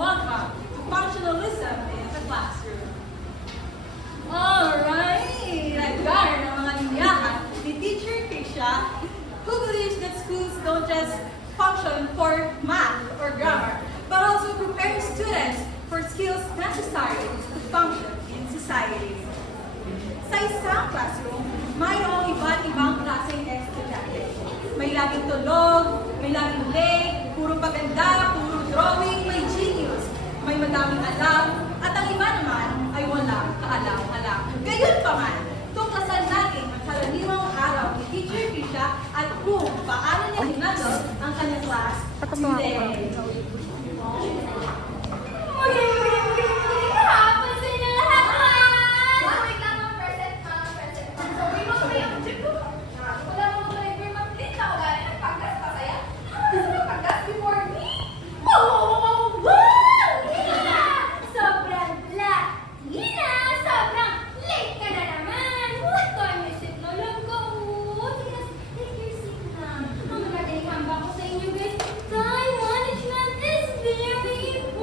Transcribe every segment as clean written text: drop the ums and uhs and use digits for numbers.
welcome to Functionalism in the Classroom. Alright! Nagkaroon ng mga linyahan ni Teacher Krisha, who believes that schools don't just function for math or grammar, but also prepare students for skills necessary to function in society. Sa isang classroom, mayroong iba't ibang klaseng estudyante. May laging tulog, may laging late, puro paganda, puro drawing, may genius, may madaming alam, at ang iba naman ay walang kaalam-alam. Gayon pa man, tuklasan natin ang karaniwang araw ni Teacher Krisha at kung paano niya hinandle ang kanyang class today. Magandang hapon sa inyo lahat, class! Wait lang ang present. So, may mga may object ko. Wala mo mga library mag-lead na wala rin ang pagkas pa saya. Ano na pagkas before me? Wow! Yeah! Sobrang Latina! Sobrang late ka na naman! What time is it? Nalang ka, oh! Take your seat na. Ang magagaling hamba ko sa inyo, guys. Time management is very important!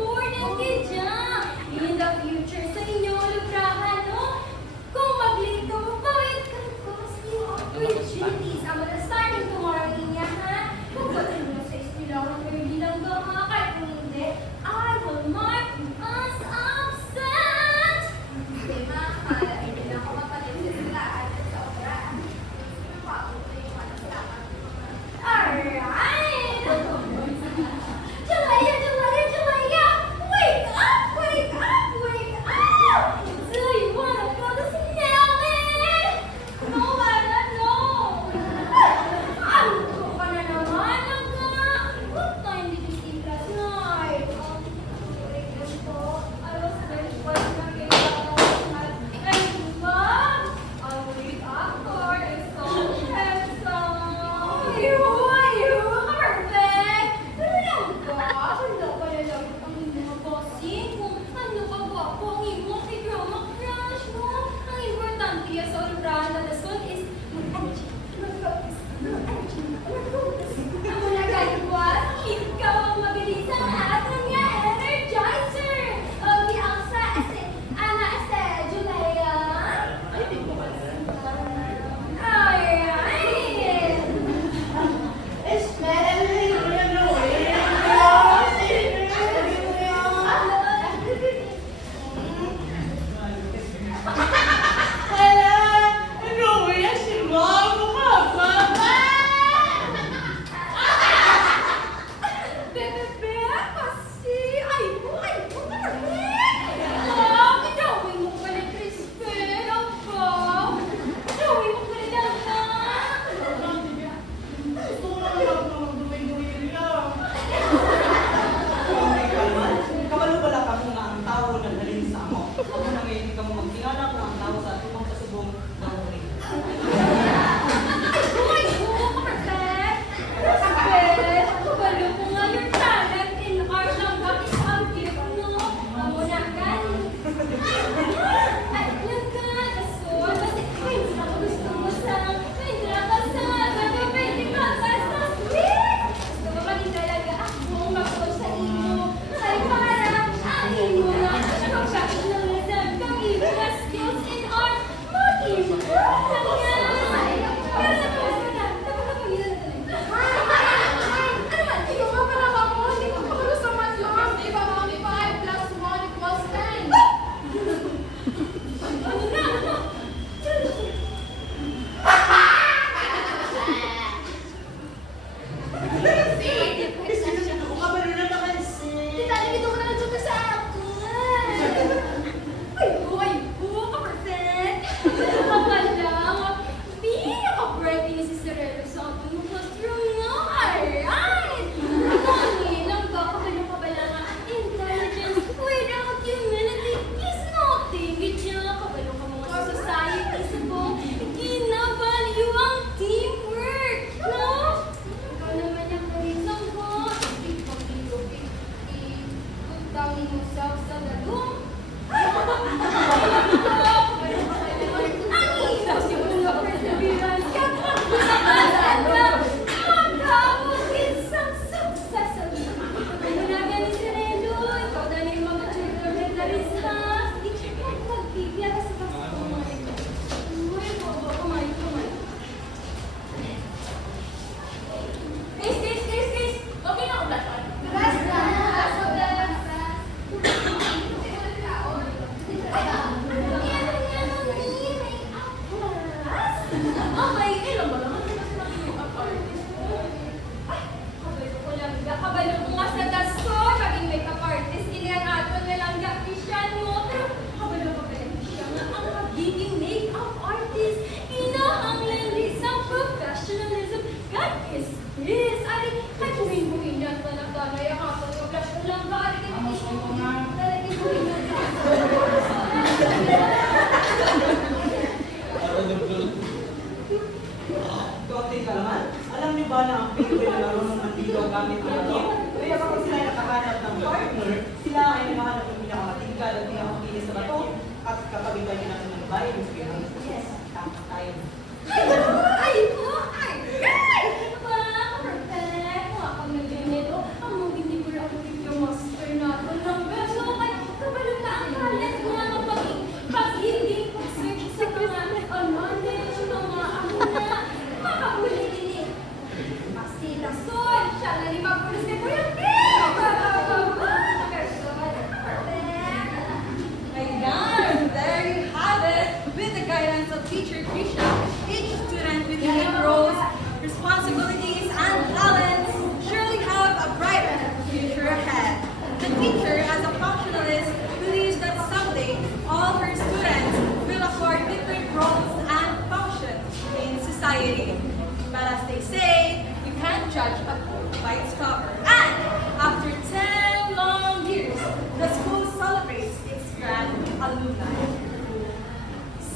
gamit ng team. Kaya kapag sila ay nakahanap ng partner, sila ay nakahanap ng pinakamatigal at pinakakinis sa bato. At kapag ito ay pinasa ng bayan, yes, tama tayo. Ay po! Ay! Ay! Wow! Perfect! Mga pag-nag-ganito, ang hindi ko lang yung master natin ng beso. Kaya kabalong na ang talent niya ng pag-hindi pag-search sa mga knowledge ng mga amuna. Makahuli din eh. Masilason! Siya na rin magpulis ni Kuya Kim! Perfect! Ayan, there you have it. With the guidance of teacher Krisha, each student with unique roles, responsibilities, and talents surely have a brighter future ahead. The teacher, as a functionalist, believes that someday all her students will acquire different roles and functions in society. But as they say, you can't judge a book by its cover. And after 10 long years, the school celebrates its grand alumni.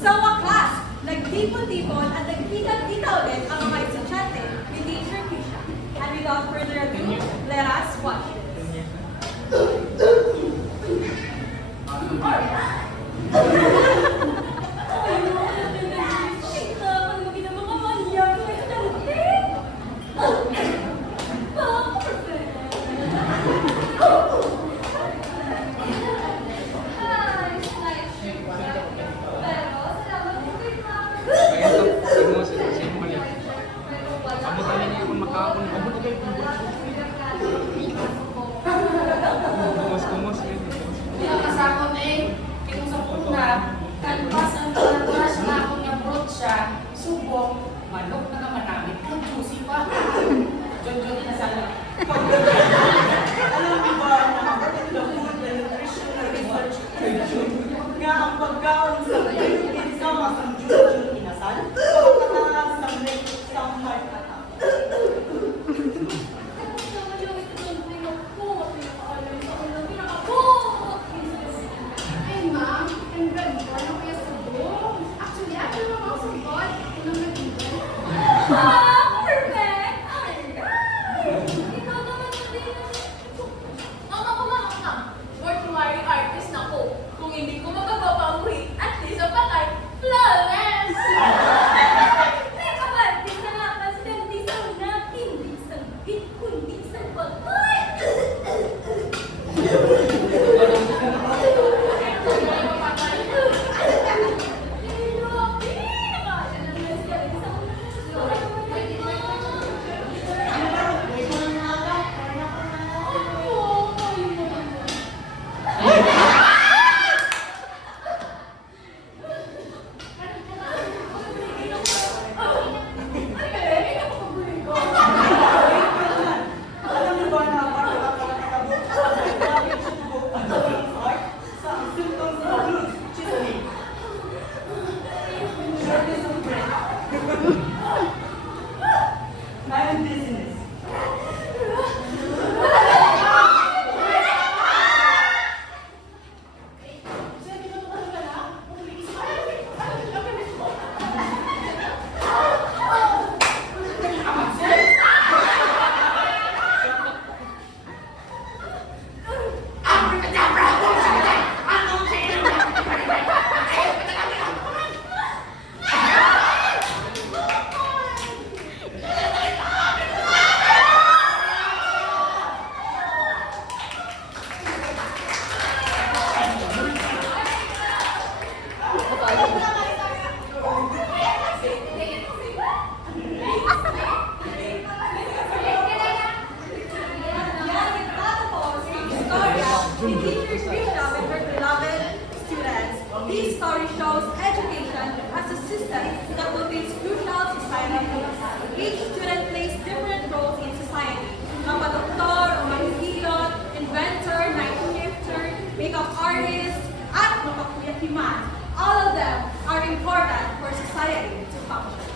Sa wakas, nagtipon-tipon at nagkita-kita ulit ang mga estudyante with Teacher Krisha. And without further ado, let us watch it. Pinakasakot eh, pinusapot na, kalpas ang kalpas na akong nabrot siya, subok, manok na naman namin, kung juicy pa. John na sana. Alam niyo ba na the Food and Nutritional Research Institute nga ang pagkaon sa Philippines sama sa June inasal, pagkataas ng rate sa heart attack. Ay, ma'am, ang ganda ng kuya subok. Actually, ako naman ako subok. Anong naging perfect! Alright! Ikaw naman din. Mama. Mortuary artist na ko. Kung hindi ko magpapamuhi, at least ang patay, flawless! Teka ba, di sa lakas ng disaw na hindi sanggit, kundi sa pagkay. Alam niyo ba na pagkakatakabot sa grabe subo at ang heart sa symptoms include chiseling, shortness of breath, and dizziness. Teacher Krisha with her beloved students. This story shows education as a system that fulfills crucial societal needs. Each student plays different roles in society. Mapadoktor o manghihilot, inventor, night shifter, makeup artist, at makakuyakiman. All of them are important for society to function.